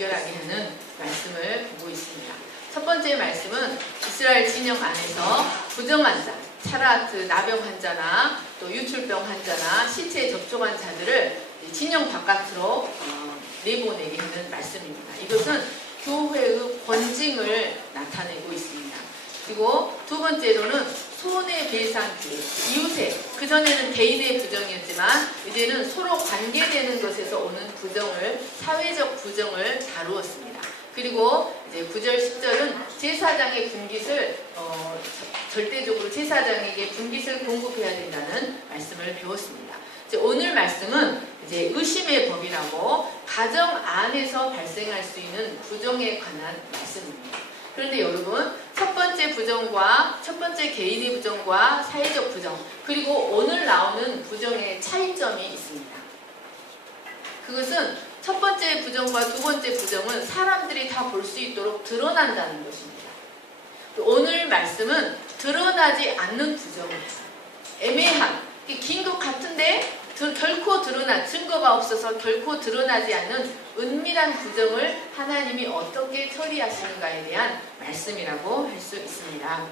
정결하게 하는 말씀을 보고 있습니다. 첫 번째 말씀은 이스라엘 진영 안에서 부정한 자, 차라트 나병 환자나 또 유출병 환자나 시체에 접촉한 자들을 진영 바깥으로 내보내게 하는 말씀입니다. 이것은 교회의 권징을 나타내고 있습니다. 그리고 두 번째로는 손해배상주의, 이웃의, 그전에는 개인의 부정이었지만 이제는 서로 관계되는 것에서 오는 부정을, 사회적 부정을 다루었습니다. 그리고 이제 9절, 10절은 제사장의 분깃을 절대적으로 제사장에게 분깃을 공급해야 된다는 말씀을 배웠습니다. 이제 오늘 말씀은 이제 의심의 법이라고 가정 안에서 발생할 수 있는 부정에 관한 말씀입니다. 그런데 여러분, 첫 번째 부정과 첫 번째 개인의 부정과 사회적 부정, 그리고 오늘 나오는 부정의 차이점이 있습니다. 그것은 첫 번째 부정과 두 번째 부정은 사람들이 다 볼 수 있도록 드러난다는 것입니다. 오늘 말씀은 드러나지 않는 부정입니다. 애매한, 긴 것 같은데 결코 증거가 없어서 결코 드러나지 않는 은밀한 부정을 하나님이 어떻게 처리하시는가에 대한 말씀이라고 할 수 있습니다.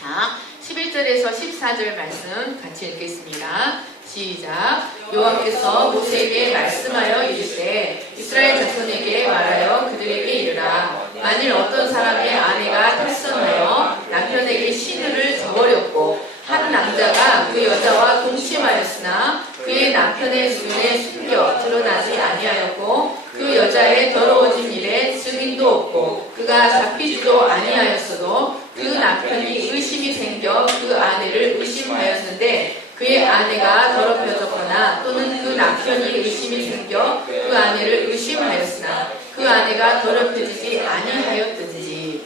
자, 11절에서 14절 말씀 같이 읽겠습니다. 시작. 여호와께서 모세에게 말씀하여 이르시되 이스라엘 자손에게 말하여 그들에게 이르라. 만일 어떤 사람의 아내가 탈선하여 남편에게 시누를 저버렸고 한 남자가 그 여자와 동침하였으나 그의 남편의 눈에 숨겨 드러나지 아니하였고 그 여자의 더러워진 일에 증인도 없고 그가 잡히지도 아니하였어도 그 남편이 의심이 생겨 그 아내를 의심하였는데 그의 아내가 더럽혀졌거나 또는 그 남편이 의심이 생겨 그 아내를 의심하였으나 그 아내가 더럽혀지지 아니하였든지.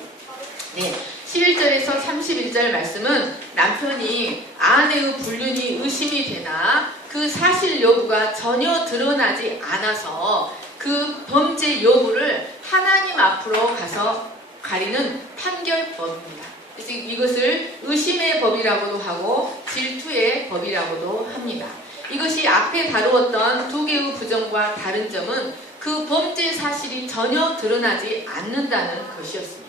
네. 11절에서 31절 말씀은 남편이 아내의 불륜이 의심이 되나 그 사실 여부가 전혀 드러나지 않아서 그 범죄 여부를 하나님 앞으로 가서 가리는 판결법입니다. 그래서 이것을 의심의 법이라고도 하고 질투의 법이라고도 합니다. 이것이 앞에 다루었던 두 개의 부정과 다른 점은 그 범죄 사실이 전혀 드러나지 않는다는 것이었습니다.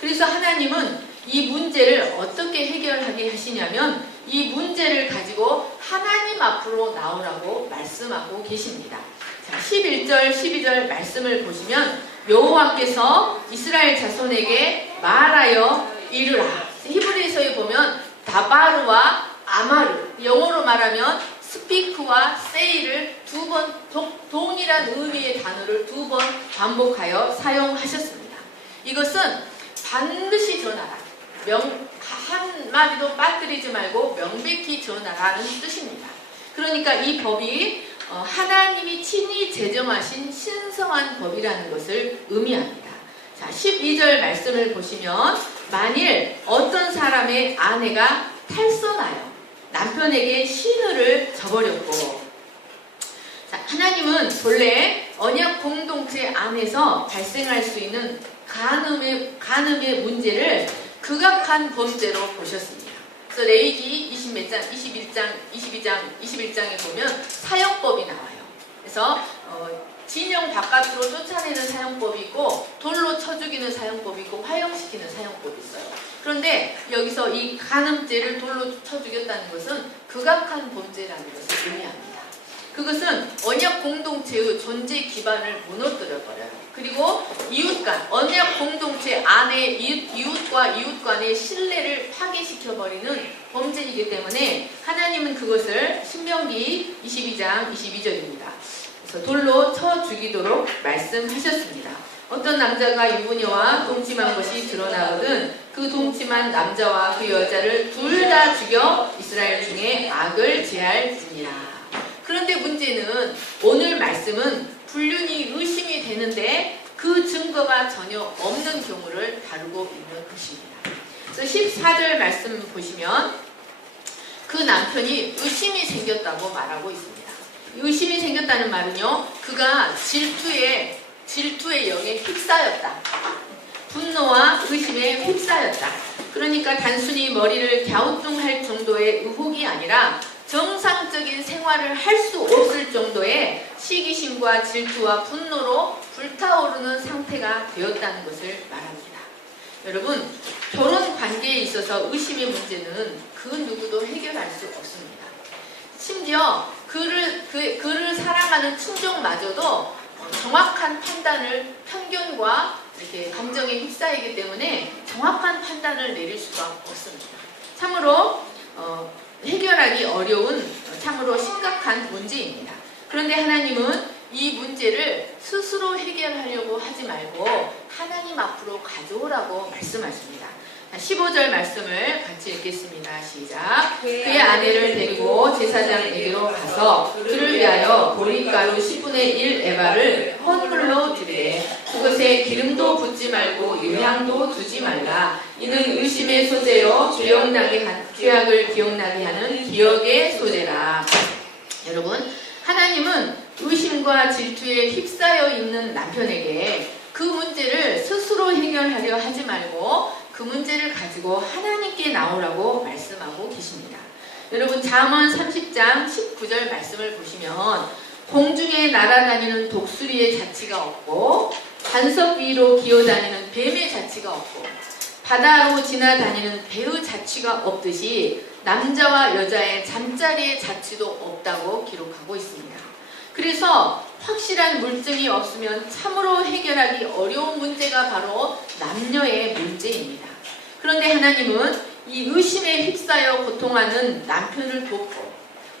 그래서 하나님은 이 문제를 어떻게 해결하게 하시냐면 이 문제를 가지고 하나님 앞으로 나오라고 말씀하고 계십니다. 자, 11절, 12절 말씀을 보시면 여호와께서 이스라엘 자손에게 말하여 이르라. 히브리서에 보면 다바르와 아마르, 영어로 말하면 스피크와 세이를 두 번 동일한 의미의 단어를 두 번 반복하여 사용하셨습니다. 이것은 반드시 전하라. 한마디도 빠뜨리지 말고 명백히 전하라는 뜻입니다. 그러니까 이 법이 하나님이 친히 제정하신 신성한 법이라는 것을 의미합니다. 자, 12절 말씀을 보시면 만일 어떤 사람의 아내가 탈선하여 남편에게 시누를 저버렸고, 자, 하나님은 본래 언약 공동체 안에서 발생할 수 있는 간음의 문제를 극악한 범죄로 보셨습니다. 그래서 레위기 21장 21장에 보면 사형법이 나와요. 그래서 진영 바깥으로 쫓아내는 사형법이 있고 돌로 쳐 죽이는 사형법이 있고 화형시키는 사형법이 있어요. 그런데 여기서 이 간음죄를 돌로 쳐 죽였다는 것은 극악한 범죄라는 것을 의미합니다. 그것은 언약 공동체의 존재 기반을 무너뜨려버려요. 그리고 이웃 간, 언약 공동체 안에 이웃과 이웃 간의 신뢰를 파괴시켜버리는 범죄이기 때문에 하나님은 그것을 신명기 22장 22절입니다. 그래서 돌로 쳐 죽이도록 말씀하셨습니다. 어떤 남자가 유부녀와 동침한 것이 드러나거든 그 동침한 남자와 그 여자를 둘 다 죽여 이스라엘 중에 악을 제할지니라. 그런데 문제는 오늘 말씀은 불륜이 의심이 되는데 그 증거가 전혀 없는 경우를 다루고 있는 것입니다. 그래서 14절 말씀 보시면 그 남편이 의심이 생겼다고 말하고 있습니다. 의심이 생겼다는 말은요, 그가 질투의 영에 휩싸였다. 분노와 의심에 휩싸였다. 그러니까 단순히 머리를 갸우뚱할 정도의 의혹이 아니라 정상적인 생활을 할 수 없을 정도의 시기심과 질투와 분노로 불타오르는 싸우는 상태가 되었다는 것을 말합니다. 여러분, 결혼 관계에 있어서 의심의 문제는 그 누구도 해결할 수 없습니다. 심지어 그를 사랑하는 친족마저도 정확한 판단을 편견과 이렇게 감정에 휩싸이기 때문에 정확한 판단을 내릴 수가 없습니다. 참으로 해결하기 어려운 참으로 심각한 문제입니다. 그런데 하나님은 이 문제를 스스로 해결하려고 하지 말고 하나님 앞으로 가져오라고 말씀하십니다. 15절 말씀을 같이 읽겠습니다. 시작. 그의 아내를 데리고 제사장에게로 가서 그를 위하여 보리가루 10분의 1 에바를 헌물로 드리되 그것에 기름도 붓지 말고 유향도 두지 말라. 이는 의심의 소재요 죄악을 기억나게 하는 기억의 소재라. 여러분, 하나님은 의심과 질투에 휩싸여 있는 남편에게 그 문제를 스스로 해결하려 하지 말고 그 문제를 가지고 하나님께 나오라고 말씀하고 계십니다. 여러분, 잠언 30장 19절 말씀을 보시면 공중에 날아다니는 독수리의 자치가 없고 반석 위로 기어다니는 뱀의 자치가 없고 바다로 지나다니는 배의 자치가 없듯이 남자와 여자의 잠자리의 자치도 없다고 기록하고 있습니다. 그래서 확실한 물증이 없으면 참으로 해결하기 어려운 문제가 바로 남녀의 문제입니다. 그런데 하나님은 이 의심에 휩싸여 고통하는 남편을 돕고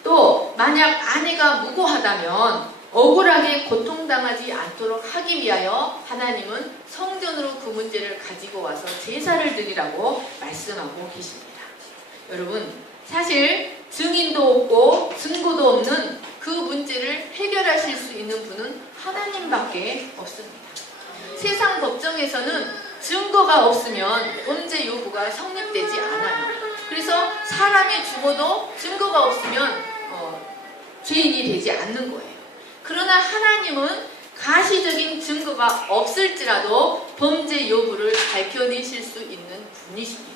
또 만약 아내가 무고하다면 억울하게 고통당하지 않도록 하기 위하여 하나님은 성전으로 그 문제를 가지고 와서 제사를 드리라고 말씀하고 계십니다. 여러분, 사실 증인도 없고 증거도 없는 그 문제를 해결하실 수 있는 분은 하나님밖에 없습니다. 세상 법정에서는 증거가 없으면 범죄 요구가 성립되지 않아요. 그래서 사람이 죽어도 증거가 없으면 죄인이 되지 않는 거예요. 그러나 하나님은 가시적인 증거가 없을지라도 범죄 여부를 밝혀내실 수 있는 분이십니다.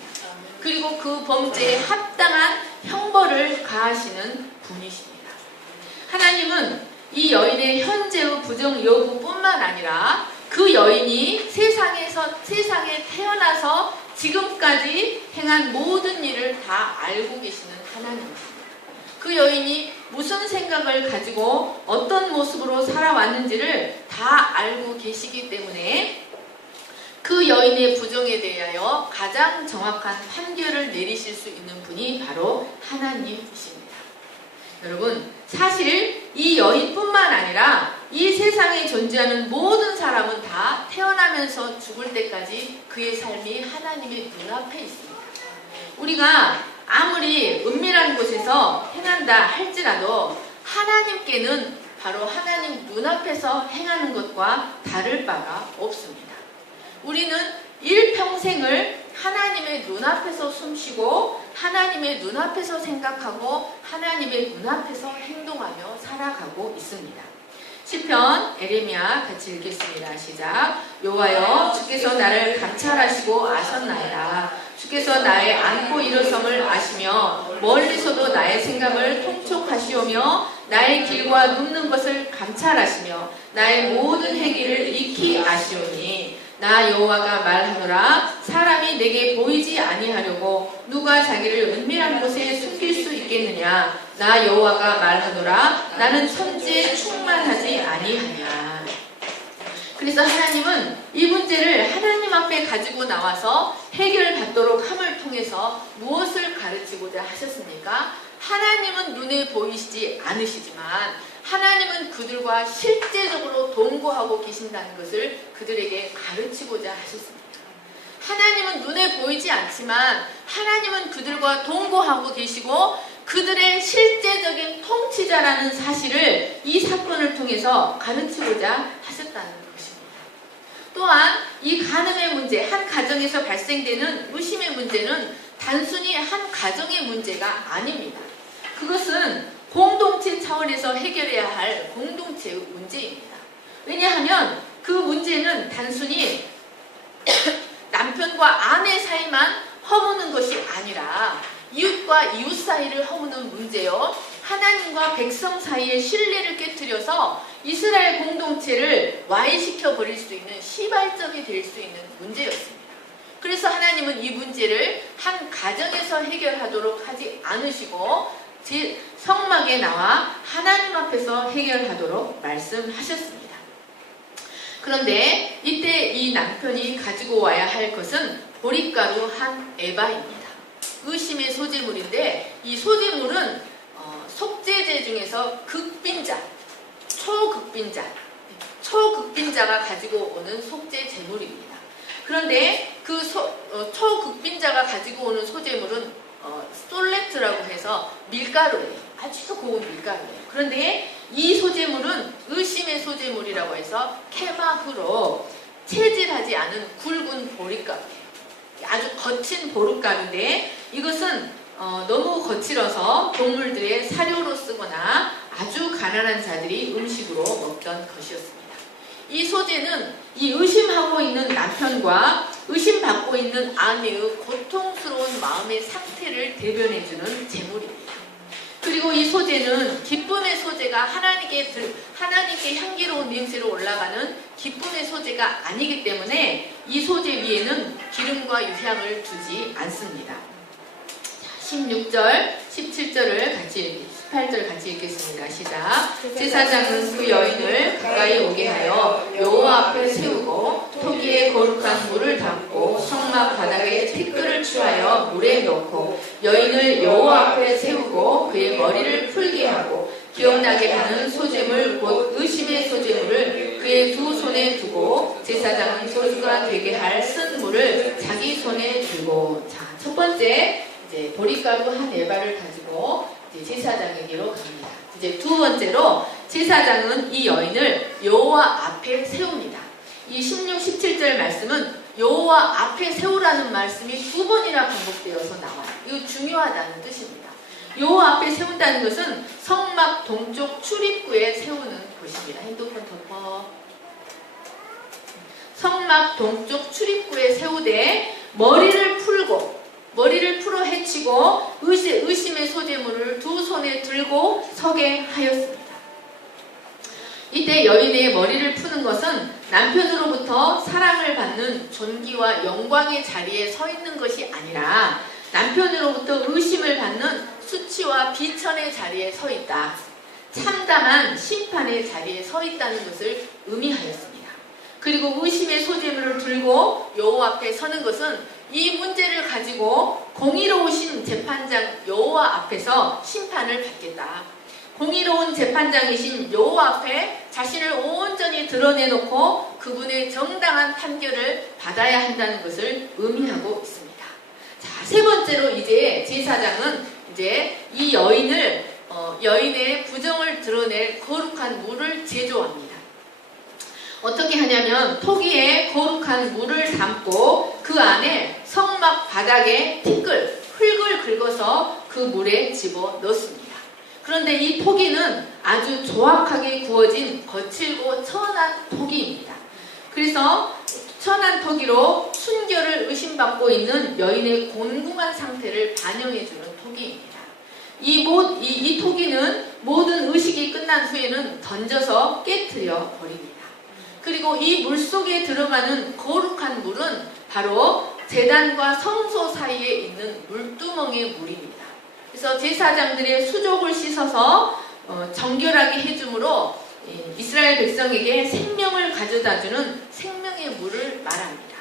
그리고 그 범죄에 합당한 형벌을 가하시는 분이십니다. 하나님은 이 여인의 현재의 부정 여부뿐만 아니라 그 여인이 세상에 태어나서 지금까지 행한 모든 일을 다 알고 계시는 하나님입니다. 그 여인이 무슨 생각을 가지고 어떤 모습으로 살아왔는지를 다 알고 계시기 때문에 그 여인의 부정에 대하여 가장 정확한 판결을 내리실 수 있는 분이 바로 하나님이십니다. 여러분, 사실 이 여인뿐만 아니라 이 세상에 존재하는 모든 사람은 다 태어나면서 죽을 때까지 그의 삶이 하나님의 눈앞에 있습니다. 우리가 아무리 은밀한 곳에서 행한다 할지라도 하나님께는 바로 하나님 눈앞에서 행하는 것과 다를 바가 없습니다. 우리는 일평생을 하나님의 눈앞에서 숨쉬고 하나님의 눈앞에서 생각하고 하나님의 눈앞에서 행동하며 살아가고 있습니다. 시편 에레미야 같이 읽겠습니다. 시작. 여호와여, 주께서 나를 감찰하시고 아셨나이다. 주께서 나의 앉고 일어섬을 아시며 멀리서도 나의 생각을 통촉하시오며 나의 길과 눕는 것을 감찰하시며 나의 모든 행위를 익히 아시오니 나 여호와가 말하노라. 사람이 내게 보이지 아니하려고 누가 자기를 은밀한 곳에 숨길 수 있겠느냐. 나 여호와가 말하노라. 나는 천지에 충만하지 아니하냐. 그래서 하나님은 이 문제를 하나님 앞에 가지고 나와서 해결받도록 함을 통해서 무엇을 가르치고자 하셨습니까? 하나님은 눈에 보이시지 않으시지만 하나님은 그들과 실제적으로 동거하고 계신다는 것을 그들에게 가르치고자 하셨습니다. 하나님은 눈에 보이지 않지만 하나님은 그들과 동거하고 계시고 그들의 실제적인 통치자라는 사실을 이 사건을 통해서 가르치고자 하셨다는 것입니다. 또한 이 간음의 문제, 한 가정에서 발생되는 의심의 문제는 단순히 한 가정의 문제가 아닙니다. 그것은 공동체 차원에서 해결해야 할 공동체의 문제입니다. 왜냐하면 그 문제는 단순히 남편과 아내 사이만 허무는 것이 아니라 이웃과 이웃 사이를 허무는 문제요. 하나님과 백성 사이의 신뢰를 깨트려서 이스라엘 공동체를 와해시켜 버릴 수 있는 시발점이 될 수 있는 문제였습니다. 그래서 하나님은 이 문제를 한 가정에서 해결하도록 하지 않으시고 성막에 나와 하나님 앞에서 해결하도록 말씀하셨습니다. 그런데 이때 이 남편이 가지고 와야 할 것은 보릿가루 한 에바입니다. 의심의 소재물인데 이 소재물은 속죄제 중에서 극빈자, 초극빈자가 가지고 오는 속죄 제물입니다. 그런데 그 초극빈자가 가지고 오는 소재물은 솔레트라고 해서 밀가루예요. 아주 고운 밀가루예요. 그런데 이 소재물은 의심의 소재물이라고 해서 케마흐로 체질하지 않은 굵은 보릿가루예요. 아주 거친 보릿가루인데 이것은 너무 거칠어서 동물들의 사료로 쓰거나 아주 가난한 자들이 음식으로 먹던 것이었습니다. 이 소재는 이 의심하고 있는 남편과 의심받고 있는 아내의 고통스러운 마음의 상태를 대변해주는 제물입니다. 그리고 이 소재는 기쁨의 소재가 하나님께 향기로운 냄새로 올라가는 기쁨의 소재가 아니기 때문에 이 소재 위에는 기름과 유향을 두지 않습니다. 16절, 17절을 같이 18절 같이 읽겠습니다. 시작. 제사장은 그 여인을 가까이 오게 하여 여호와 앞에 세우고 토기에 거룩한 물을 담고 성막 바닥에 티끌을 취하여 물에 넣고 여인을 여호와 앞에 세우고 그의 머리를 풀게 하고 기억나게 하는 소재물 곧 의심의 소재물을 그의 두 손에 두고 제사장은 소주가 되게 할 쓴 물을 자기 손에 들고. 자, 첫 번째 이제 보릿가루 한 에바를 가지고 이제 제사장에게로 갑니다. 이제 두 번째로 제사장은 이 여인을 여호와 앞에 세웁니다. 이 16, 17절 말씀은 여호와 앞에 세우라는 말씀이 두 번이나 반복되어서 나와요. 이거 중요하다는 뜻입니다. 여호와 앞에 세운다는 것은 성막 동쪽 출입구에 세우는 것입니다. 핸드폰 덮어. 성막 동쪽 출입구에 세우되 머리를 풀어 헤치고 의심의 소재물을 두 손에 들고 서게 하였습니다. 이때 여인의 머리를 푸는 것은 남편으로부터 사랑을 받는 존귀와 영광의 자리에 서 있는 것이 아니라 남편으로부터 의심을 받는 수치와 비천의 자리에 서 있다. 참담한 심판의 자리에 서 있다는 것을 의미하였습니다. 그리고 의심의 소재물을 들고 여호와 앞에 서는 것은 이 문제를 가지고 공의로우신 재판장 여호와 앞에서 심판을 받겠다. 공의로운 재판장이신 여호와 앞에 자신을 온전히 드러내놓고 그분의 정당한 판결을 받아야 한다는 것을 의미하고 있습니다. 자, 세 번째로 이제 제사장은 이제 이 여인의 부정을 드러낼 거룩한 물을 제조합니다. 어떻게 하냐면 토기에 거룩한 물을 담고 그 안에 성막 바닥에 흙을 긁어서 그 물에 집어 넣습니다. 그런데 이 토기는 아주 조악하게 구워진 거칠고 천한 토기입니다. 그래서 천한 토기로 순결을 의심받고 있는 여인의 곤궁한 상태를 반영해주는 토기입니다. 이 토기는 모든 의식이 끝난 후에는 던져서 깨트려 버립니다. 그리고 이 물속에 들어가는 거룩한 물은 바로 제단과 성소 사이에 있는 물두멍의 물입니다. 그래서 제사장들의 수족을 씻어서 정결하게 해줌으로 이스라엘 백성에게 생명을 가져다주는 생명의 물을 말합니다.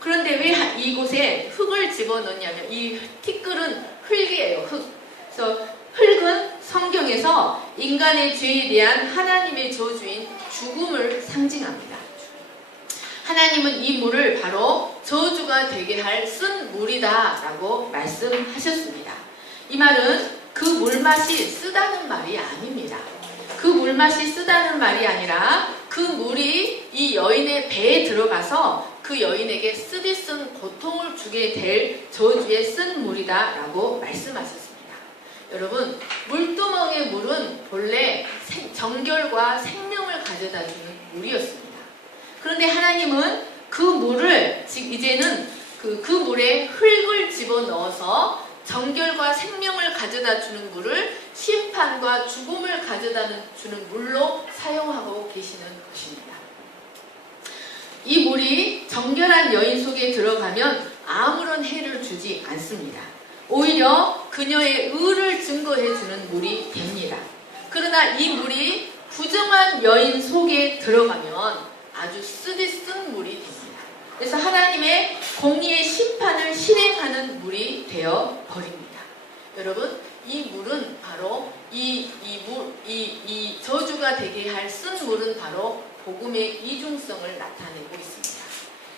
그런데 왜 이곳에 흙을 집어넣냐면 이 티끌은 흙이에요. 흙. 그래서 흙은 성경에서 인간의 죄에 대한 하나님의 저주인 죽음을 상징합니다. 하나님은 이 물을 바로 저주가 되게 할 쓴 물이다 라고 말씀하셨습니다. 이 말은 그 물맛이 쓰다는 말이 아닙니다. 그 물맛이 쓰다는 말이 아니라 그 물이 이 여인의 배에 들어가서 그 여인에게 쓰디쓴 고통을 주게 될 저주의 쓴 물이다 라고 말씀하셨습니다. 여러분, 물두멍의 물은 본래 정결과 생명을 가져다주는 물이었습니다. 그런데 하나님은 그 물을 이제는 그 물에 흙을 집어넣어서 정결과 생명을 가져다 주는 물을 심판과 죽음을 가져다 주는 물로 사용하고 계시는 것입니다. 이 물이 정결한 여인 속에 들어가면 아무런 해를 주지 않습니다. 오히려 그녀의 의를 증거해 주는 물이 됩니다. 그러나 이 물이 부정한 여인 속에 들어가면 아주 쓴 물이 됩니다. 그래서 하나님의 공의의 심판을 실행하는 물이 되어 버립니다. 여러분, 이 물은 바로 이 저주가 되게 할 쓴 물은 바로 복음의 이중성을 나타내고 있습니다.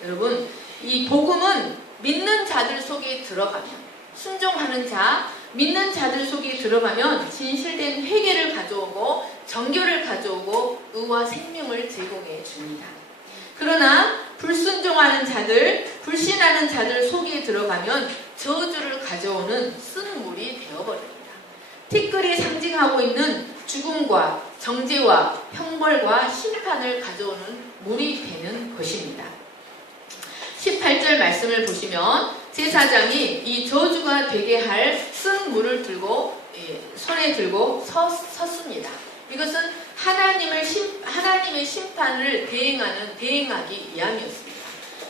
여러분, 이 복음은 믿는 자들 속에 들어가면, 순종하는 자, 믿는 자들 속에 들어가면 진실된 회개를 가져오고 정결을 가져오고 의와 생명을 제공해 줍니다. 그러나 불순종하는 자들, 불신하는 자들 속에 들어가면 저주를 가져오는 쓴 물이 되어버립니다. 티끌이 상징하고 있는 죽음과 정죄와 형벌과 심판을 가져오는 물이 되는 것입니다. 18절 말씀을 보시면 제사장이 이 저주가 되게 할 쓴 물을 들고 손에 들고 섰습니다. 이것은 하나님의 심판을 대행하기 위함이었습니다.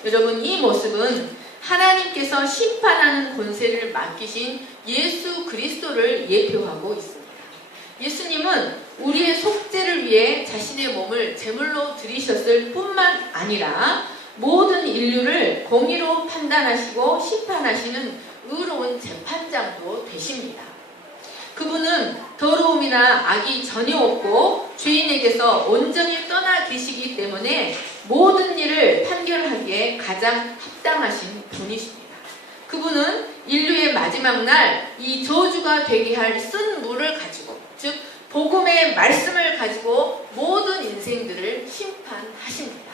여러분, 이 모습은 하나님께서 심판하는 권세를 맡기신 예수 그리스도를 예표하고 있습니다. 예수님은 우리의 속죄를 위해 자신의 몸을 제물로 드리셨을 뿐만 아니라 모든 인류를 공의로 판단하시고 심판하시는 의로운 재판장도 되십니다. 그분은 더러움이나 악이 전혀 없고 죄인에게서 온전히 떠나 계시기 때문에 모든 일을 판결하기에 가장 합당하신 분이십니다. 그분은 인류의 마지막 날 이 저주가 되게 할 쓴 물을 가지고, 즉 복음의 말씀을 가지고 모든 인생들을 심판하십니다.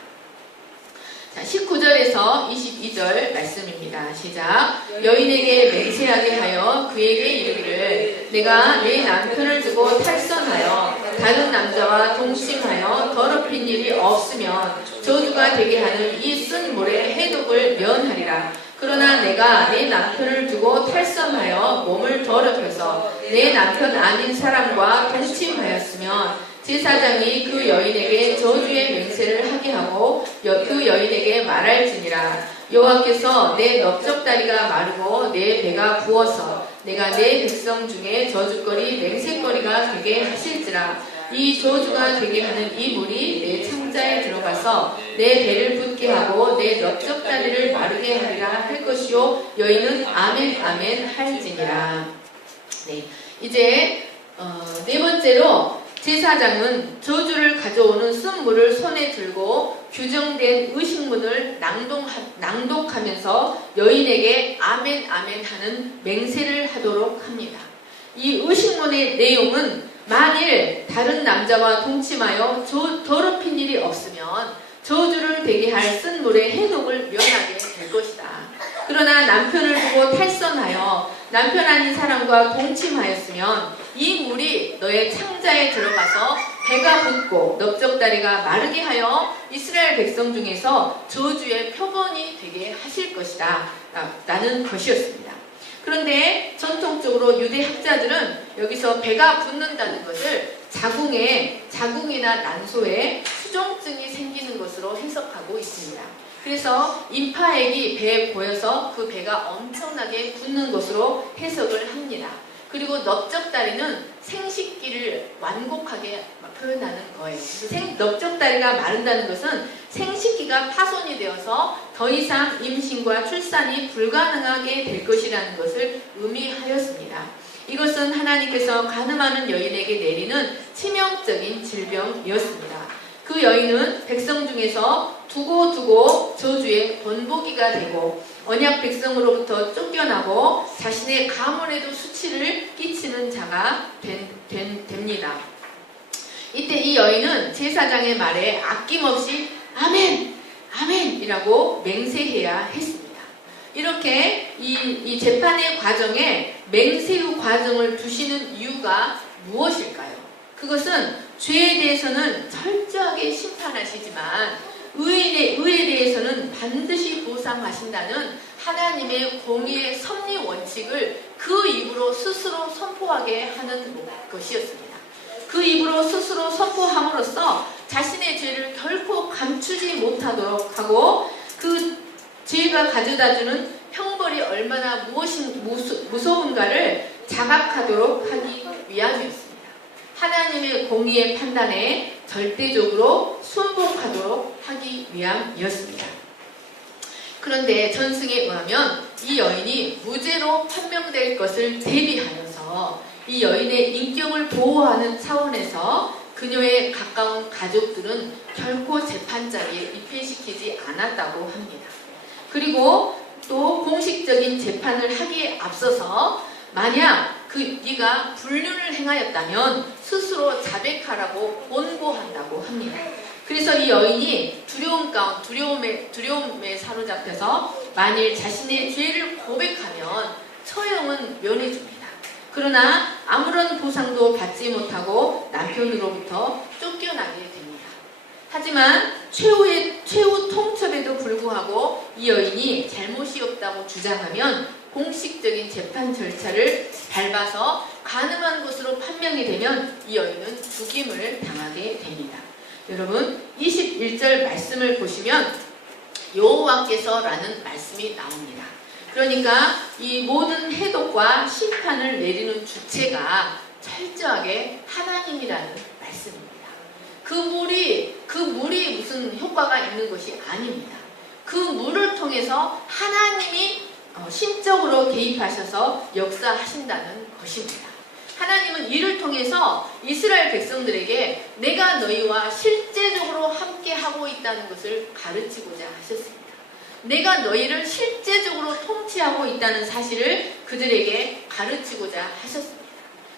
자, 19절에서 22절 말씀입니다. 시작. 여인에게 맹세하게 하여 그에게 이르기를 내가 내 남편을 두고 탈선하여 다른 남자와 동침하여 더럽힌 일이 없으면 저주가 되게 하는 이 쓴 물의 해독을 면하리라. 그러나 내가 내 남편을 두고 탈선하여 몸을 더럽혀서 내 남편 아닌 사람과 동침하였으면 제사장이 그 여인에게 저주의 맹세를 하게 하고 그 여인에게 말할지니라. 여호와께서 내 넓적다리가 마르고 내 배가 부어서 내가 내 백성 중에 저주거리 맹세거리가 되게 하실지라. 이 저주가 되게 하는 이 물이 내 창자에 들어가서 내 배를 붓게 하고 내 넓적다리를 마르게 하리라 할 것이요 여인은 아멘 아멘 할지니라. 네, 이제 네 번째로 제사장은 저주를 가져오는 쓴물을 손에 들고 규정된 의식문을 낭독하면서 여인에게 아멘 아멘 하는 맹세를 하도록 합니다. 이 의식문의 내용은 만일 다른 남자와 동침하여 더럽힌 일이 없으면 저주를 되게 할 쓴물의 해독을 면하게 될 것이다. 그러나 남편을 두고 탈선하여 남편 아닌 사람과 동침하였으면 이 물이 너의 창자에 들어가서 배가 붓고 넓적다리가 마르게 하여 이스라엘 백성 중에서 저주의 표본이 되게 하실 것이다 라는 것이었습니다. 그런데 전통적으로 유대 학자들은 여기서 배가 붓는다는 것을 자궁이나 난소에 수종증이 생기는 것으로 해석하고 있습니다. 그래서 임파액이 배에 고여서 그 배가 엄청나게 붓는 것으로 해석을 합니다. 그리고 넓적다리는 생식기를 완곡하게 표현하는 거예요. 넓적다리가 마른다는 것은 생식기가 파손이 되어서 더 이상 임신과 출산이 불가능하게 될 것이라는 것을 의미하였습니다. 이것은 하나님께서 간음하는 여인에게 내리는 치명적인 질병이었습니다. 그 여인은 백성 중에서 두고 저주의 번복이가 되고 언약 백성으로부터 쫓겨나고 자신의 가문에도 수치를 끼치는 자가 됩니다. 이때 이 여인은 제사장의 말에 아낌없이 아멘! 아멘이라고 맹세해야 했습니다. 이렇게 이 재판의 과정에 맹세의 과정을 두시는 이유가 무엇일까요? 그것은 죄에 대해서는 철저하게 심판하시지만 의에 대해서는 반드시 보상하신다는 하나님의 공의의 섭리 원칙을 그 입으로 스스로 선포하게 하는 것이었습니다. 그 입으로 스스로 선포함으로써 자신의 죄를 결코 감추지 못하도록 하고 그 죄가 가져다주는 형벌이 얼마나 무서운가를 자각하도록 하기 위함이었습니다. 하나님의 공의의 판단에 절대적으로 순복하도록 하기 위함이었습니다. 그런데 전승에 의하면 이 여인이 무죄로 판명될 것을 대비하여서 이 여인의 인격을 보호하는 차원에서 그녀의 가까운 가족들은 결코 재판자리에 입회시키지 않았다고 합니다. 그리고 또 공식적인 재판을 하기에 앞서서 만약 네가 불륜을 행하였다면 스스로 자백하라고 권고한다고 합니다. 그래서 이 여인이 두려움에 사로잡혀서 만일 자신의 죄를 고백하면 처형은 면해줍니다. 그러나 아무런 보상도 받지 못하고 남편으로부터 쫓겨나게 됩니다. 하지만 최후 통첩에도 불구하고 이 여인이 잘못이 없다고 주장하면 공식적인 재판 절차를 밟아서 가늠한 것으로 판명이 되면 이 여인은 죽임을 당하게 됩니다. 여러분 21절 말씀을 보시면 여호와께서라는 말씀이 나옵니다. 그러니까 이 모든 해독과 심판을 내리는 주체가 철저하게 하나님이라는 말씀입니다. 그 물이 무슨 효과가 있는 것이 아닙니다. 그 물을 통해서 하나님이 신적으로 개입하셔서 역사하신다는 것입니다. 하나님은 이를 통해서 이스라엘 백성들에게 내가 너희와 실제적으로 함께하고 있다는 것을 가르치고자 하셨습니다. 내가 너희를 실제적으로 통치하고 있다는 사실을 그들에게 가르치고자 하셨습니다.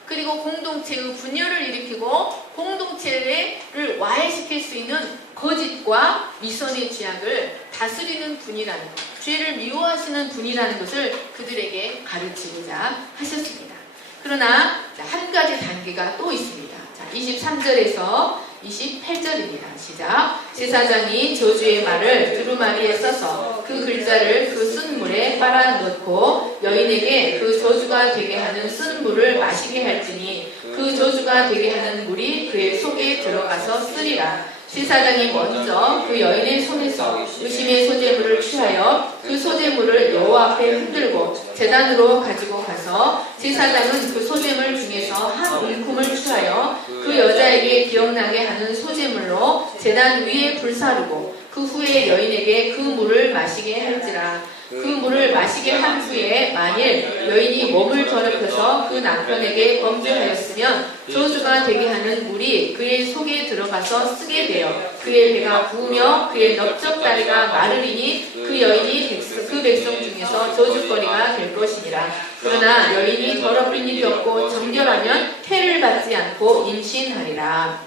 그리고 공동체의 분열을 일으키고 공동체를 와해시킬 수 있는 거짓과 위선의 죄악을 다스리는 분이라는 것, 죄를 미워하시는 분이라는 것을 그들에게 가르치고자 하셨습니다. 그러나 한 가지 단계가 또 있습니다. 23절에서 28절입니다. 시작. 제사장이 저주의 말을 두루마리에 써서 그 글자를 그 쓴 물에 빨아 넣고 여인에게 그 저주가 되게 하는 쓴 물을 마시게 할지니 그 저주가 되게 하는 물이 그의 속에 들어가서 쓰리라. 제사장이 먼저 그 여인의 손에서 의심의 소재물을 취하여 그 소재물을 여호와 앞에 흔들고 제단으로 가지고 가서 제사장은 그 소재물 중에서 한 움큼을 취하여 그 여자에게 기억나게 하는 소재물로 제단 위에 불사르고 그 후에 여인에게 그 물을 마시게 할지라. 그 물을 마시게 한 후에 만일 여인이 몸을 더럽혀서 그 남편에게 범죄하였으면 저주가 되게 하는 물이 그의 속에 들어가서 쓰게 되어 그의 배가 부으며 그의 넓적다리가 마르리니 그 여인이 그 백성 중에서 저주거리가 될 것이니라. 그러나 여인이 더럽힌 일이 없고 정결하면 해를 받지 않고 임신하리라.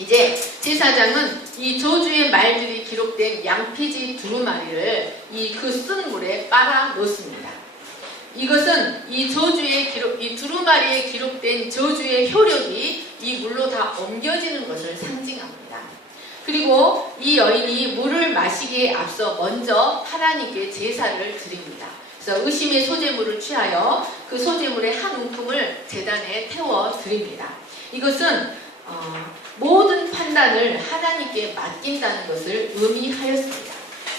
이제 제사장은 이 저주의 말들이 기록된 양피지 두루마리를 그 쓴 물에 빨아 넣습니다. 이것은 이 두루마리에 기록된 저주의 효력이 이 물로 다 옮겨지는 것을 상징합니다. 그리고 이 여인이 물을 마시기에 앞서 먼저 하나님께 제사를 드립니다. 그래서 의심의 소재물을 취하여 그 소재물의 한 움큼을 제단에 태워 드립니다. 이것은 모든 판단을 하나님께 맡긴다는 것을 의미하였습니다.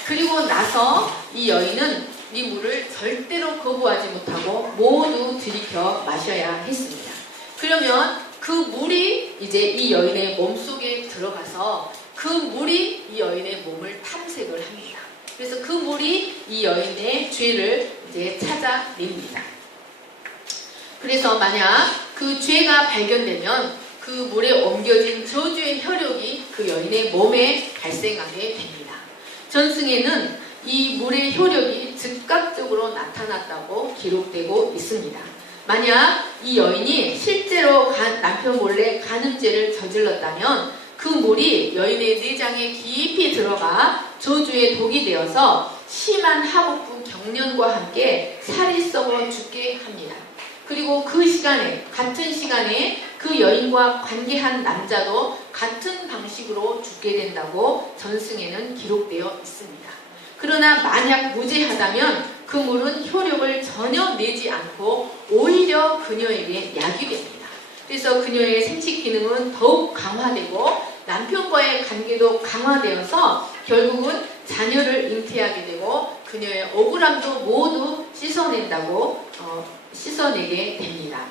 그리고 나서 이 여인은 이 물을 절대로 거부하지 못하고 모두 들이켜 마셔야 했습니다. 그러면 그 물이 이제 이 여인의 몸속에 들어가서 그 물이 이 여인의 몸을 탐색을 합니다. 그래서 그 물이 이 여인의 죄를 이제 찾아냅니다. 그래서 만약 그 죄가 발견되면 그 물에 옮겨진 저주의 혈육이 그 여인의 몸에 발생하게 됩니다. 전승에는 이 물의 효력이 즉각적으로 나타났다고 기록되고 있습니다. 만약 이 여인이 실제로 남편 몰래 간음죄를 저질렀다면 그 물이 여인의 내장에 깊이 들어가 저주의 독이 되어서 심한 하복부 경련과 함께 살이 썩어 죽게 합니다. 그리고 그 시간에, 같은 시간에 그 여인과 관계한 남자도 같은 방식으로 죽게 된다고 전승에는 기록되어 있습니다. 그러나 만약 무죄하다면 그 물은 효력을 전혀 내지 않고 오히려 그녀에게 약이 됩니다. 그래서 그녀의 생식 기능은 더욱 강화되고 남편과의 관계도 강화되어서 결국은 자녀를 잉태하게 되고 그녀의 억울함도 모두 씻어내게 됩니다.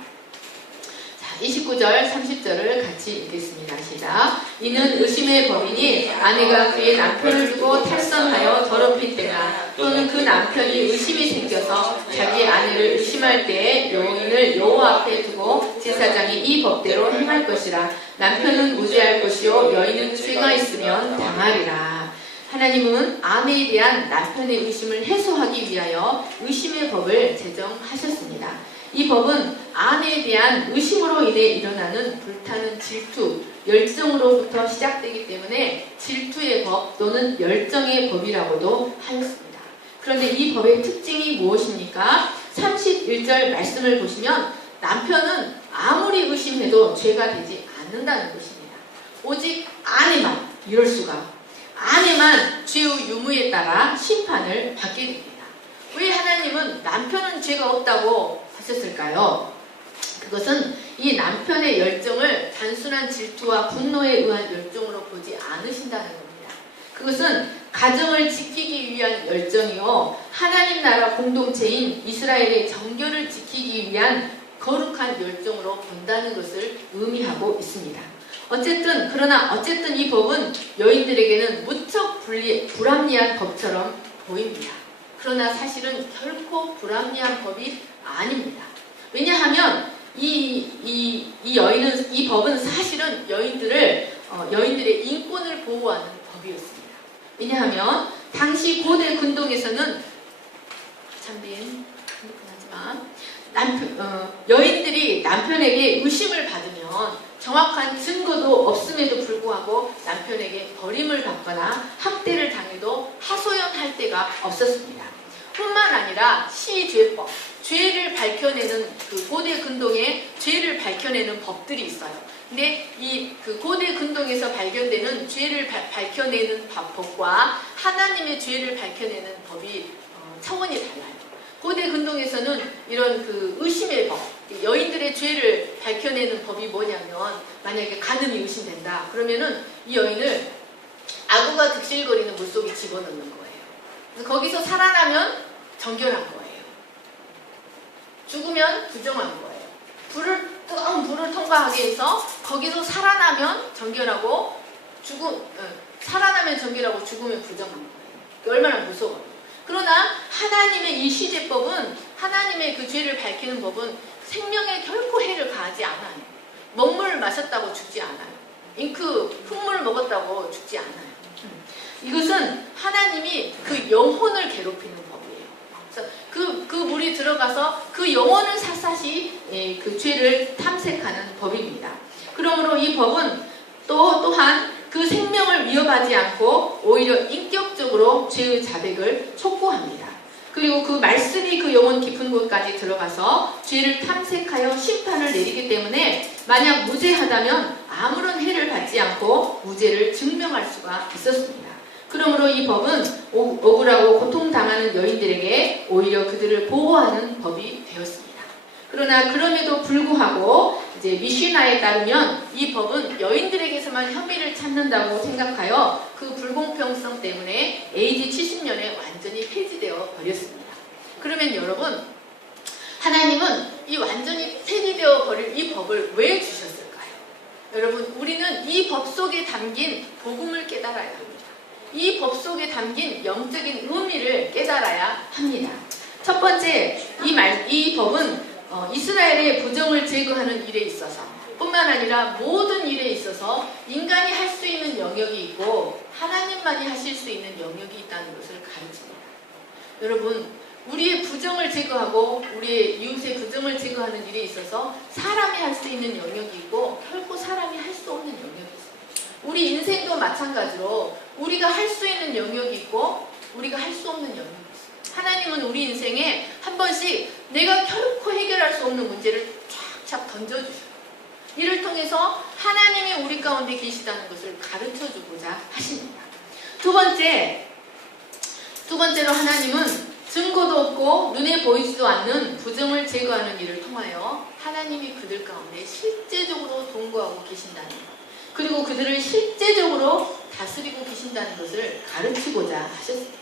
29절, 30절을 같이 읽겠습니다. 시작. 이는 의심의 법이니 아내가 그의 남편을 두고 탈선하여 더럽힐 때나 또는 그 남편이 의심이 생겨서 자기 아내를 의심할 때에 여인을 여호와 앞에 두고 제사장이 이 법대로 행할 것이라. 남편은 무죄할 것이요 여인은 죄가 있으면 당하리라. 하나님은 아내에 대한 남편의 의심을 해소하기 위하여 의심의 법을 제정하셨습니다. 이 법은 아내에 대한 의심으로 인해 일어나는 불타는 질투, 열정으로부터 시작되기 때문에 질투의 법 또는 열정의 법이라고도 하였습니다. 그런데 이 법의 특징이 무엇입니까? 31절 말씀을 보시면 남편은 아무리 의심해도 죄가 되지 않는다는 것입니다. 오직 아내만 이럴 수가. 아내만 죄의 유무에 따라 심판을 받게 됩니다. 왜 하나님은 남편은 죄가 없다고 하셨을까요? 그것은 이 남편의 열정을 단순한 질투와 분노에 의한 열정으로 보지 않으신다는 겁니다. 그것은 가정을 지키기 위한 열정이요 하나님 나라 공동체인 이스라엘의 정결을 지키기 위한 거룩한 열정으로 본다는 것을 의미하고 있습니다. 어쨌든 이 법은 여인들에게는 무척 불합리한 법처럼 보입니다. 그러나 사실은 결코 불합리한 법이 아닙니다. 왜냐하면 이 법은 사실은 여인들의 인권을 보호하는 법이었습니다. 왜냐하면 당시 고대 근동에서는 여인들이 남편에게 의심을 받으면 정확한 증거도 없음에도 불구하고 남편에게 버림을 받거나 학대를 당해도 하소연할 데가 없었습니다. 뿐만 아니라 시죄법, 죄를 밝혀내는 그 고대 근동에 죄를 밝혀내는 법들이 있어요. 근데 그 고대 근동에서 발견되는 죄를 밝혀내는 법과 하나님의 죄를 밝혀내는 법이 차원이 달라요. 고대 근동에서는 이런 그 의심의 법, 여인들의 죄를 밝혀내는 법이 뭐냐면 만약에 간음이 의심된다. 그러면은 이 여인을 아구가 득실거리는 물속에 집어넣는 거예요. 그래서 거기서 살아나면 정결한 거예요. 죽으면 부정한 거예요. 뜨거운 불을 통과하게 해서 거기서 살아나면 정결하고 살아나면 정결하고 죽으면 부정한 거예요. 얼마나 무서워요. 그러나 하나님의 이 시제법은 하나님의 그 죄를 밝히는 법은 생명에 결코 해를 가하지 않아요. 먹물을 마셨다고 죽지 않아요. 흙물을 먹었다고 죽지 않아요. 이것은 하나님이 그 영혼을 괴롭히는 법이에요. 그래서 그 물이 들어가서 그 영혼을 샅샅이 그 죄를 탐색하는 법입니다. 그러므로 이 법은 또한 그 생명을 위협하지 않고 오히려 인격적으로 죄의 자백을 촉구합니다. 그리고 그 말씀이 그 영혼 깊은 곳까지 들어가서 죄를 탐색하여 심판을 내리기 때문에 만약 무죄하다면 아무런 해를 받지 않고 무죄를 증명할 수가 있었습니다. 그러므로 이 법은 억울하고 고통당하는 여인들에게 오히려 그들을 보호하는 법이 되었습니다. 그러나 그럼에도 불구하고 이제 미시나에 따르면 이 법은 여인들에게서만 혐의를 찾는다고 생각하여 그 불공평성 때문에 AD 70년에 완전히 폐지되어 버렸습니다. 그러면 여러분, 하나님은 이 완전히 폐지되어 버릴 이 법을 왜 주셨을까요? 여러분, 우리는 이 법 속에 담긴 복음을 깨달아야 합니다. 이 법 속에 담긴 영적인 의미를 깨달아야 합니다. 첫 번째, 이 법은 이스라엘의 부정을 제거하는 일에 있어서 뿐만 아니라 모든 일에 있어서 인간이 할 수 있는 영역이 있고 하나님만이 하실 수 있는 영역이 있다는 것을 가르칩니다. 여러분, 우리의 부정을 제거하고 우리의 이웃의 부정을 제거하는 일에 있어서 사람이 할 수 있는 영역이 있고 결코 사람이 할 수 없는 영역이 있습니다. 우리 인생도 마찬가지로 우리가 할 수 있는 영역이 있고 우리가 할 수 없는 영역이 있습니다. 하나님은 우리 인생에 한 번씩 내가 결코 해결할 수 없는 문제를 쫙쫙 던져주셔요. 이를 통해서 하나님이 우리 가운데 계시다는 것을 가르쳐주고자 하십니다. 두 번째로 하나님은 증거도 없고 눈에 보이지도 않는 부정을 제거하는 일을 통하여 하나님이 그들 가운데 실제적으로 동거하고 계신다는 것, 그리고 그들을 실제적으로 다스리고 계신다는 것을 가르치고자 하셨습니다.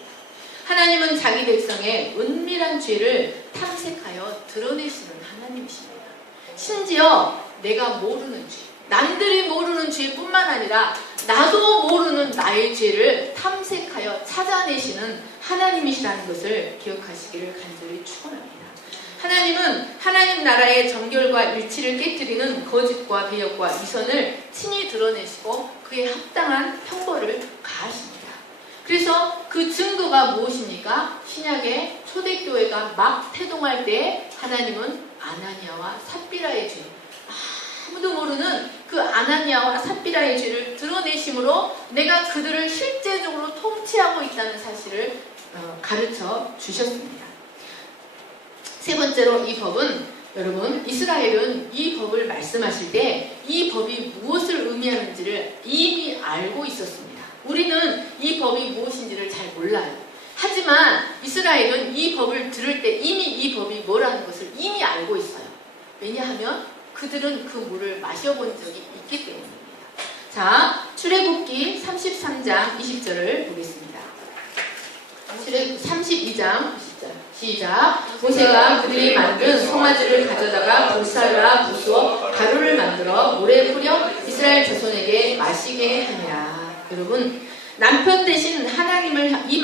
하나님은 자기 백성의 은밀한 죄를 탐색하여 드러내시는 하나님이십니다. 심지어 내가 모르는 죄, 남들이 모르는 죄뿐만 아니라 나도 모르는 나의 죄를 탐색하여 찾아내시는 하나님이시라는 것을 기억하시기를 간절히 축원합니다. 하나님은 하나님 나라의 정결과 일치를 깨뜨리는 거짓과 배역과 위선을 친히 드러내시고 그에 합당한 형벌을 가하십니다. 그래서 그 증거가 무엇입니까? 신약의 초대교회가 막 태동할 때 하나님은 아나니아와 삽비라의 죄, 아무도 모르는 그 아나니아와 삽비라의 죄를 드러내심으로 내가 그들을 실제적으로 통치하고 있다는 사실을 가르쳐 주셨습니다. 세 번째로 이 법은, 여러분, 이스라엘은 이 법을 말씀하실 때 이 법이 무엇을 의미하는지를 이미 알고 있었습니다. 우리는 이 법이 무엇인지를 잘 몰라요. 하지만 이스라엘은 이 법을 들을 때 이미 이 법이 뭐라는 것을 이미 알고 있어요. 왜냐하면 그들은 그 물을 마셔본 적이 있기 때문입니다. 자, 출애굽기 33장 20절을 보겠습니다. 출애굽기 32장 20절 시작. 모세가 그들이 만든 송아지를 가져다가 불살라 부수어 가루를 만들어 물에 뿌려 이스라엘 자손에게 마시게 하니라. 여러분, 남편 대신 하나님을, 이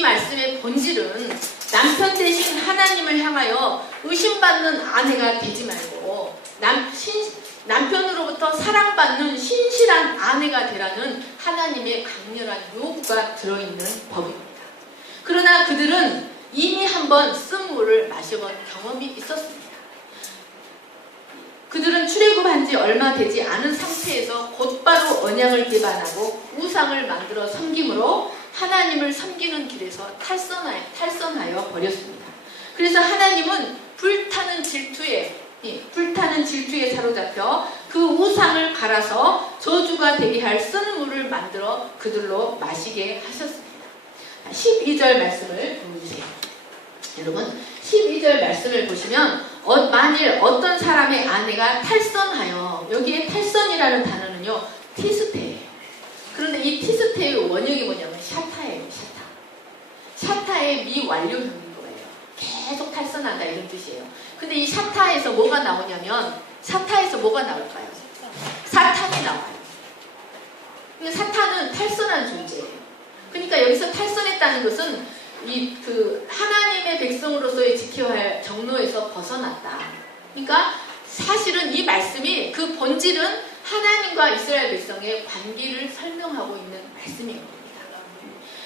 말씀의 본질은 남편 대신 하나님을 향하여 의심받는 아내가 되지 말고 남편으로부터 사랑받는 신실한 아내가 되라는 하나님의 강렬한 요구가 들어있는 법입니다. 그러나 그들은 이미 한번 쓴 물을 마셔본 경험이 있었습니다. 그들은 출애굽한 지 얼마 되지 않은 상태에서 곧바로 언약을 기반하고 우상을 만들어 섬김으로 하나님을 섬기는 길에서 탈선하여 버렸습니다. 그래서 하나님은 불타는 질투에 사로잡혀 그 우상을 갈아서 저주가 되게 할 쓴 물을 만들어 그들로 마시게 하셨습니다. 12절 말씀을 보여주세요. 여러분, 12절 말씀을 보시면 만일 어떤 사람의 아내가 탈선하여, 여기에 탈선이라는 단어는요 티스테예요. 그런데 이 티스테의 원형이 뭐냐면 샤타예요. 샤타의 미완료형인 거예요. 계속 탈선한다 이런 뜻이에요. 근데 이 샤타에서 뭐가 나오냐면, 샤타에서 뭐가 나올까요? 사탄이 나와요. 그러니까 사탄은 탈선한 존재예요. 그러니까 여기서 탈선했다는 것은 하나님의 백성으로서의 지켜야 할 정로에서 벗어났다. 그러니까 사실은 이 말씀이 그 본질은 하나님과 이스라엘 백성의 관계를 설명하고 있는 말씀인 겁니다.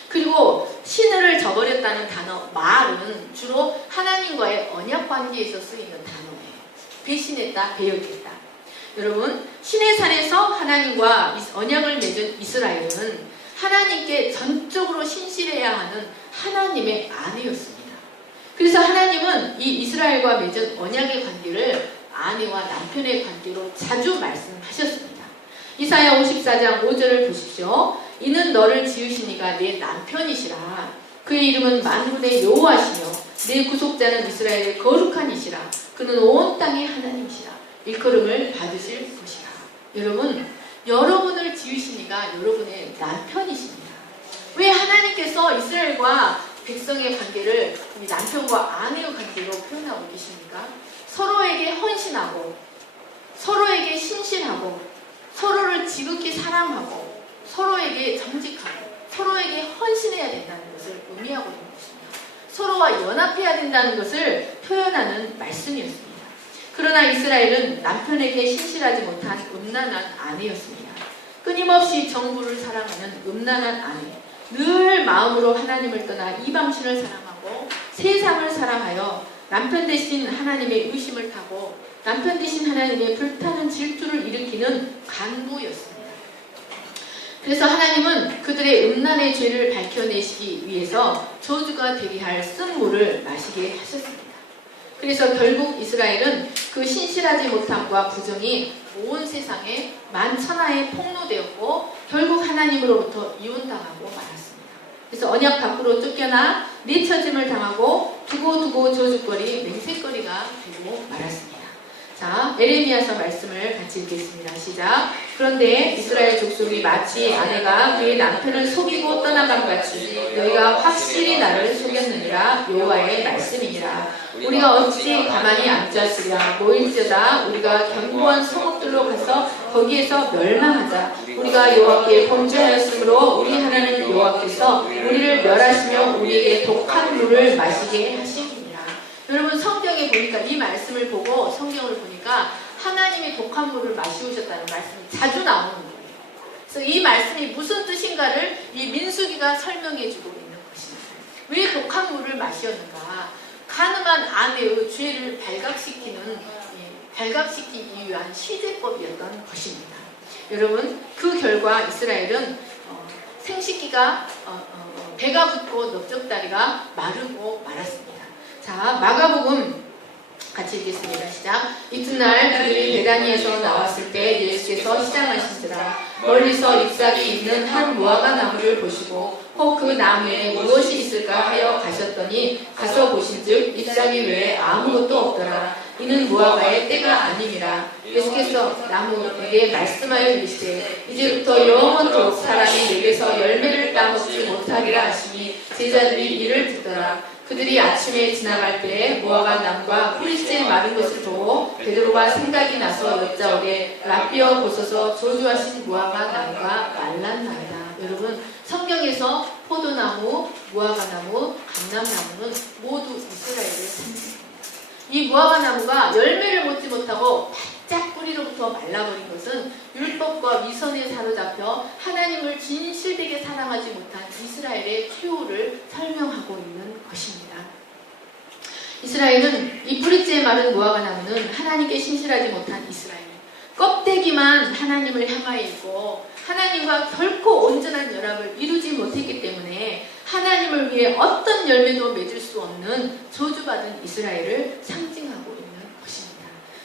그리고 신을 저버렸다는 단어 말은 주로 하나님과의 언약 관계에서 쓰이는 단어예요. 배신했다, 배역했다. 여러분, 신의 산에서 하나님과 언약을 맺은 이스라엘은 하나님께 전적으로 신실해야 하는 하나님의 아내였습니다. 그래서 하나님은 이 이스라엘과 맺은 언약의 관계를 아내와 남편의 관계로 자주 말씀하셨습니다. 이사야 54장 5절을 보십시오. 이는 너를 지으신 이가 내 남편이시라. 그의 이름은 만군의 여호와시며 내 구속자는 이스라엘의 거룩한 이시라. 그는 온 땅의 하나님이시라. 일컬음을 받으실 것이라. 여러분, 여러분을 지으신 이가 여러분의 남편이십니다. 왜 하나님께서 이스라엘과 백성의 관계를 남편과 아내의 관계로 표현하고 계십니까? 서로에게 헌신하고, 서로에게 신실하고, 서로를 지극히 사랑하고, 서로에게 정직하고, 서로에게 헌신해야 된다는 것을 의미하고 있는 것입니다. 서로와 연합해야 된다는 것을 표현하는 말씀이었습니다. 그러나 이스라엘은 남편에게 신실하지 못한 음란한 아내였습니다. 끊임없이 정부를 사랑하는 음란한 아내, 늘 마음으로 하나님을 떠나 이방신을 사랑하고 세상을 사랑하여 남편 대신 하나님의 의심을 타고 남편 대신 하나님의 불타는 질투를 일으키는 간부였습니다. 그래서 하나님은 그들의 음란의 죄를 밝혀내시기 위해서 저주가 되게 할 쓴 물을 마시게 하셨습니다. 그래서 결국 이스라엘은 그 신실하지 못함과 부정이 온 세상에 만천하에 폭로되었고 결국 하나님으로부터 이혼당하고 말았습니다. 그래서 언약 밖으로 쫓겨나 내쳐짐을 당하고 두고두고 저주거리 맹세거리가 되고 말았습니다. 자, 에레미야서 말씀을 같이 읽겠습니다. 시작. 그런데 이스라엘 족속이 마치 아내가 그의 남편을 속이고 떠나간 같이 너희가 확실히 나를 속였느니라. 여호와의 말씀이니라. 우리가 어찌 가만히 앉았으랴. 모일지어다 우리가 견고한 성읍들로 가서 거기에서 멸망하자. 우리가 여호와께 범죄하였으므로 우리 하나님 여호와께서 우리를 멸하시며 우리에게 독한 물을 마시게 하시니라. 여러분, 성경에 보니까 이 말씀을 보고 성경을 보니까 하나님이 독한 물을 마시우셨다는 말씀이 자주 나오는 거예요. 그래서 이 말씀이 무슨 뜻인가를 이 민수기가 설명해주고 있는 것입니다. 왜 독한 물을 마시었는가? 가늠한 아내의 죄를 발각시키기 위한 시제법이었던 것입니다. 여러분, 그 결과 이스라엘은 생식기가 배가 붓고 넓적다리가 마르고 말았습니다. 자, 마가복음 같이 읽겠습니다. 시작. 이튿날 그들이 베다니에서 나왔을 때 예수께서 시장하시니라. 멀리서 잎사귀 있는 한 무화과 나무를 보시고 혹 그 나무에 무엇이 있을까 하여 가셨더니 가서 보신즉 잎사귀 외에 아무것도 없더라. 이는 무화과의 때가 아님이라. 예수께서 나무에게 말씀하여 이르시되 이제부터 영원토록 사람이 내게서 열매를 따먹지 못하리라 하시니 제자들이 이를 듣더라. 그들이 아침에 지나갈 때에 무화과 나무가 뿌리째 마른 것을 보고 베드로가 생각이 나서 여짜오되 라삐어 보소서 저주하신 무화과 나무가 말랐나이다. 여러분, 성경에서 포도나무, 무화과나무, 감람나무는 모두 이스라엘을 상징합니다. 이 무화과나무가 열매를 맺지 못하고 바짝 뿌리로부터 말라버린 것은 율법과 위선에 사로잡혀 하나님을 진실되게 사랑하지 못한 이스라엘의 최후를 설명하고 있는 것입니다. 이스라엘은 이 뿌리째 마른 무화과나무는 하나님께 신실하지 못한 이스라엘, 껍데기만 하나님을 향하여 있고 하나님과 결코 온전한 연합을 이루지 못했기 때문에 하나님을 위해 어떤 열매도 맺을 수 없는 저주받은 이스라엘을 상징하고 있는 것입니다.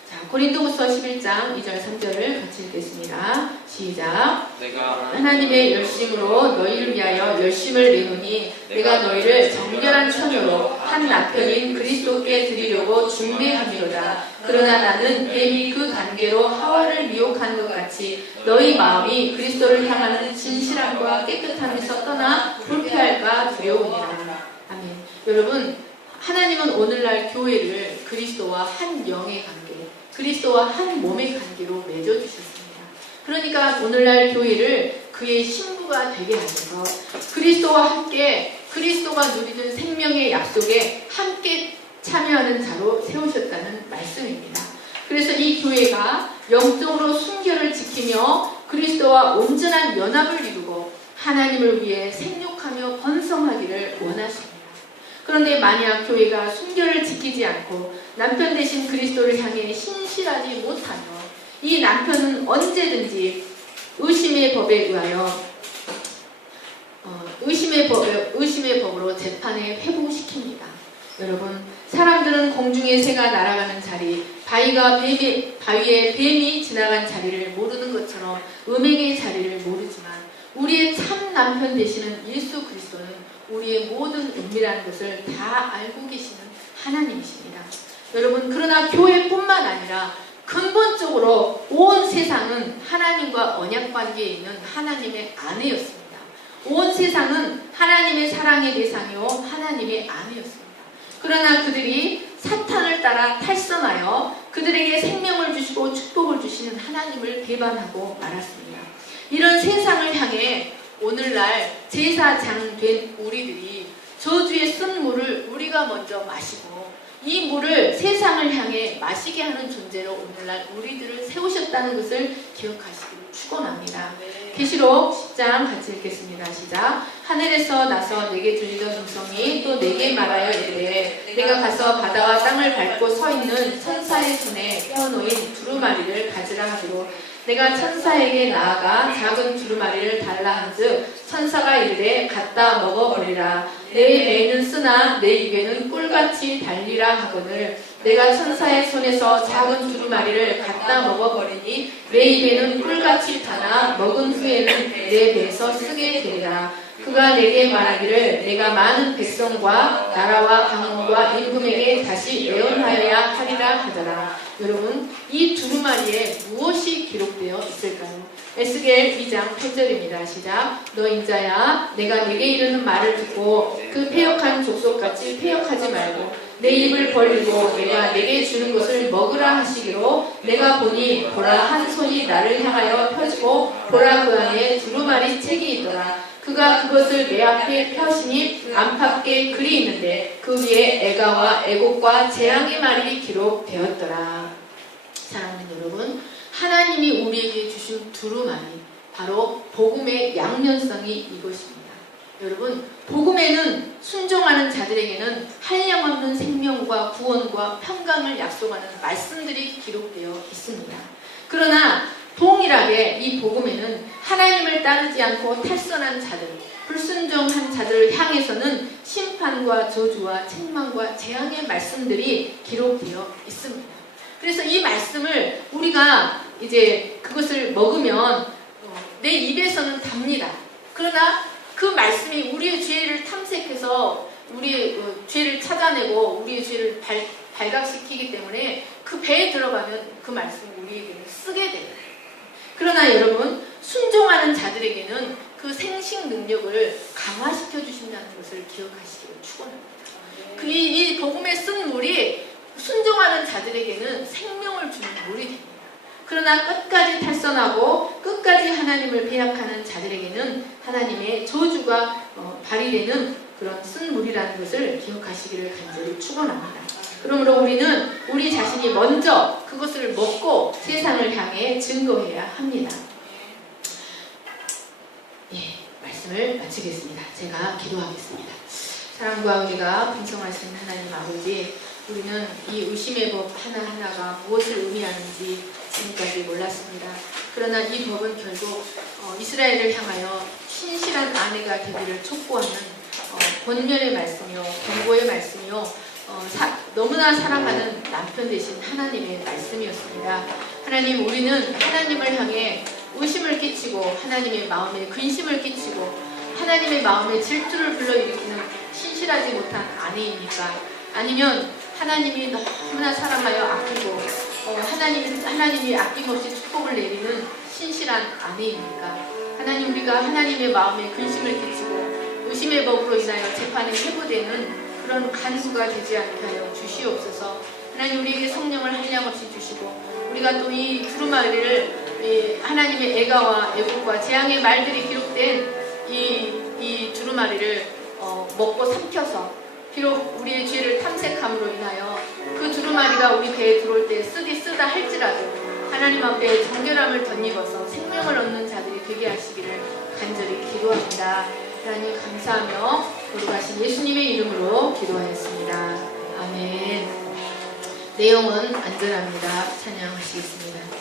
자, 고린도후서 11장 2절 3절을 같이 읽겠습니다. 시작. 내가 하나님의 열심으로 너희를 위하여 열심을 내노니 내가 너희를 정결한 처녀로 한 남편인 그리스도께 드리려고 준비함이로다. 그러나 나는 뱀이 그 관계로 하와를 미혹한 것 같이 너희 마음이 그리스도를 향하는 진실함과 깨끗함에서 떠나 불쾌할까 두려우니라. 아멘. 여러분, 하나님은 오늘날 교회를 그리스도와 한 영의 관계, 그리스도와 한 몸의 관계로 맺어주셨습니다. 그러니까 오늘날 교회를 그의 신부가 되게 하셔서 그리스도와 함께 그리스도가 누리는 생명의 약속에 함께 참여하는 자로 세우셨다는 말씀입니다. 그래서 이 교회가 영적으로 순결을 지키며 그리스도와 온전한 연합을 이루고 하나님을 위해 생육하며 번성하기를 원하십니다. 그런데 만약 교회가 순결을 지키지 않고 남편 대신 그리스도를 향해 신실하지 못하며 이 남편은 언제든지 의심의 법에 의하여 의심의 법으로 재판에 회부시킵니다. 여러분, 사람들은 공중의 새가 날아가는 자리, 바위에 뱀이 지나간 자리를 모르는 것처럼 음행의 자리를 모르지만 우리의 참 남편 되시는 예수 그리스도는 우리의 모든 은밀한 것을 다 알고 계시는 하나님이십니다. 여러분, 그러나 교회뿐만 아니라 근본적으로 온 세상은 하나님과 언약관계에 있는 하나님의 아내였습니다. 온 세상은 하나님의 사랑의 대상이요 하나님의 아내였습니다. 그러나 그들이 사탄을 따라 탈선하여 그들에게 생명을 주시고 축복을 주시는 하나님을 배반하고 말았습니다. 이런 세상을 향해 오늘날 제사장 된 우리들이 저주의 쓴 물을 우리가 먼저 마시고 이 물을 세상을 향해 마시게 하는 존재로 오늘날 우리들을 세우셨다는 것을 기억하시기를 축원합니다. 계시록 10장 같이 읽겠습니다. 시작. 하늘에서 나서 내게 들리던 음성이 또 내게 말하여 이르되 내가 가서 바다와 땅을 밟고 서 있는 천사의 손에 펴놓인 두루마리를 가지라 하기로 내가 천사에게 나아가 작은 두루마리를 달라 한즉 천사가 이르되 갖다 먹어버리라. 내 배는 쓰나 내 입에는 꿀같이 달리라 하거늘 내가 천사의 손에서 작은 두루마리를 갖다 먹어버리니 내 입에는 꿀같이 타나 먹은 후에는 내 배에서 쓰게 되리라. 그가 내게 말하기를 내가 많은 백성과 나라와 방언과 임금에게 다시 예언하여야 하리라 하더라. 여러분, 이 두루마리에 무엇이 기록되어 있을까요? 에스겔 2장 8절입니다. 시작. 너 인자야, 내가 내게 이르는 말을 듣고 그 패역한 족속같이 패역하지 말고 내 입을 벌리고 내가 내게 주는 것을 먹으라 하시기로 내가 보니 보라 한 손이 나를 향하여 펴지고 보라 그 안에 두루마리 책이 있더라. 그가 그것을 내 앞에 펴시니 안팎에 글이 있는데 그 위에 애가와 애곡과 재앙의 말이 기록되었더라. 사랑하는 여러분, 하나님이 우리에게 주신 두루마리, 바로 복음의 양면성이 이것입니다. 여러분, 복음에는 순종하는 자들에게는 한량없는 생명과 구원과 평강을 약속하는 말씀들이 기록되어 있습니다. 그러나 동일하게 이 복음에는 하나님을 따르지 않고 탈선한 자들, 불순종한 자들을 향해서는 심판과 저주와 책망과 재앙의 말씀들이 기록되어 있습니다. 그래서 이 말씀을 우리가 이제 그것을 먹으면 내 입에서는 답니다. 그러나 그 말씀이 우리의 죄를 탐색해서 우리의 죄를 찾아내고 우리의 죄를 발각시키기 때문에 그 배에 들어가면 그 말씀을 우리에게는 쓰게 돼요. 그러나 여러분, 순종하는 자들에게는 그 생식 능력을 강화시켜 주신다는 것을 기억하시기를 축원합니다. 이 복음에 쓴 물이 순종하는 자들에게는 생명을 주는 물이 됩니다. 그러나 끝까지 탈선하고 끝까지 하나님을 배약하는 자들에게는 하나님의 저주가 발휘되는 그런 쓴 물이라는 것을 기억하시기를 간절히 축원합니다. 그러므로 우리는 우리 자신이 먼저 그것을 먹고 세상을 향해 증거해야 합니다. 예, 말씀을 마치겠습니다. 제가 기도하겠습니다. 사랑과 은혜가 풍성하신 하나님 아버지, 우리는 이 의심의 법 하나하나가 무엇을 의미하는지 지금까지 몰랐습니다. 그러나 이 법은 결국 이스라엘을 향하여 신실한 아내가 되기를 촉구하는 권면의 말씀이요, 경고의 말씀이요, 너무나 사랑하는 남편 되신 하나님의 말씀이었습니다. 하나님, 우리는 하나님을 향해 의심을 끼치고 하나님의 마음에 근심을 끼치고 하나님의 마음에 질투를 불러일으키는 신실하지 못한 아내입니까? 아니면 하나님이 너무나 사랑하여 아끼고 하나님이 아낌없이 축복을 내리는 신실한 아내입니까? 하나님, 우리가 하나님의 마음에 근심을 끼치고 의심의 법으로 인하여 재판에 회부되는 그런 간수가 되지 않게 하여 주시옵소서. 하나님, 우리에게 성령을 한량없이 주시고 우리가 또 이 두루마리를 하나님의 애가와 애곡과 재앙의 말들이 기록된 이 두루마리를 먹고 삼켜서 비록 우리의 죄를 탐색함으로 인하여 그 두루마리가 우리 배에 들어올 때 쓰다 할지라도 하나님 앞에 정결함을 덧입어서 생명을 얻는 자들이 되게 하시기를 간절히 기도합니다. 하나님 감사하며 거룩하신 예수님의 이름으로 기도하였습니다. 아멘. 내용은 안전합니다. 찬양하시겠습니다.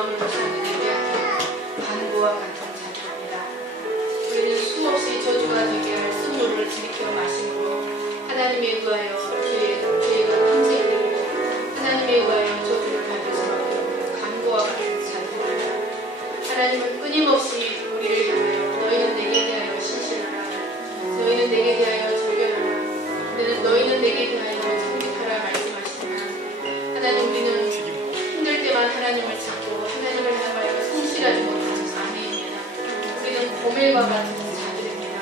마음을 부사들게 하는 간구와 같은 자들입니다. 우리는 수없이 저주가 되게 할 쓴물을 들이켜 마심으로 하나님에 의하여 죄가 탐색되고 하나님에 의하여 저주를 받을 수밖에 없는 간구와 같은 자들입니다. 하나님은 끊임없이 우리를 향하여 너희는 내게 대하여 신실하라, 너희는 내게 대하여 절견하라, 너희는 내게 대하여 정직하라 말씀하시지만 하나님, 우리는 힘들 때만 하나님을 찾고 하나님을 향하여 성실하지 못하는 아내입니다. 우리는 고멜과 같은 자들입니다.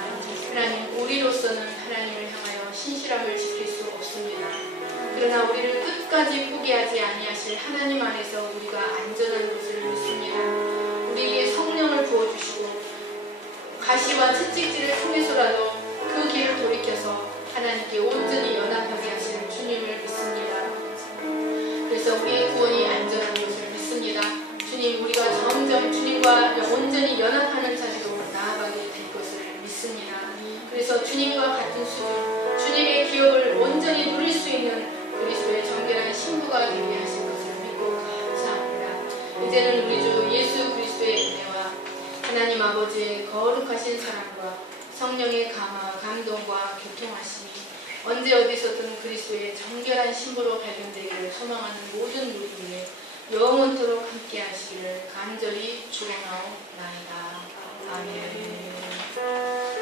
하나님, 우리로서는 하나님을 향하여 신실함을 지킬 수 없습니다. 그러나 우리를 끝까지 포기하지 아니하실 하나님 안에서 우리가 안전한 것을 믿습니다. 우리에게 성령을 부어주시고 가시와 채찍질을 통해서라도 그 길을 돌이켜서 하나님께 온전히 연합하게 하시는 주님을 믿습니다. 그래서 우리의 구원이 안전한 것을 믿습니다. 주님, 우리가 점점 주님과 온전히 연합하는 자리로 나아가게 될 것을 믿습니다. 그래서 주님과 같은 수준, 주님의 기업을 온전히 누릴 수 있는 그리스도의 정결한 신부가 되게 하신 것을 믿고 감사합니다. 이제는 우리 주 예수 그리스도의 은혜와 하나님 아버지의 거룩하신 사랑과 성령의 감화, 감동과 교통하심이 언제 어디서든 그리스도의 정결한 신부로 발견되기를 소망하는 모든 우리 위에 영원토록 함께 하시기를 간절히 축원하옵나이다. 아멘.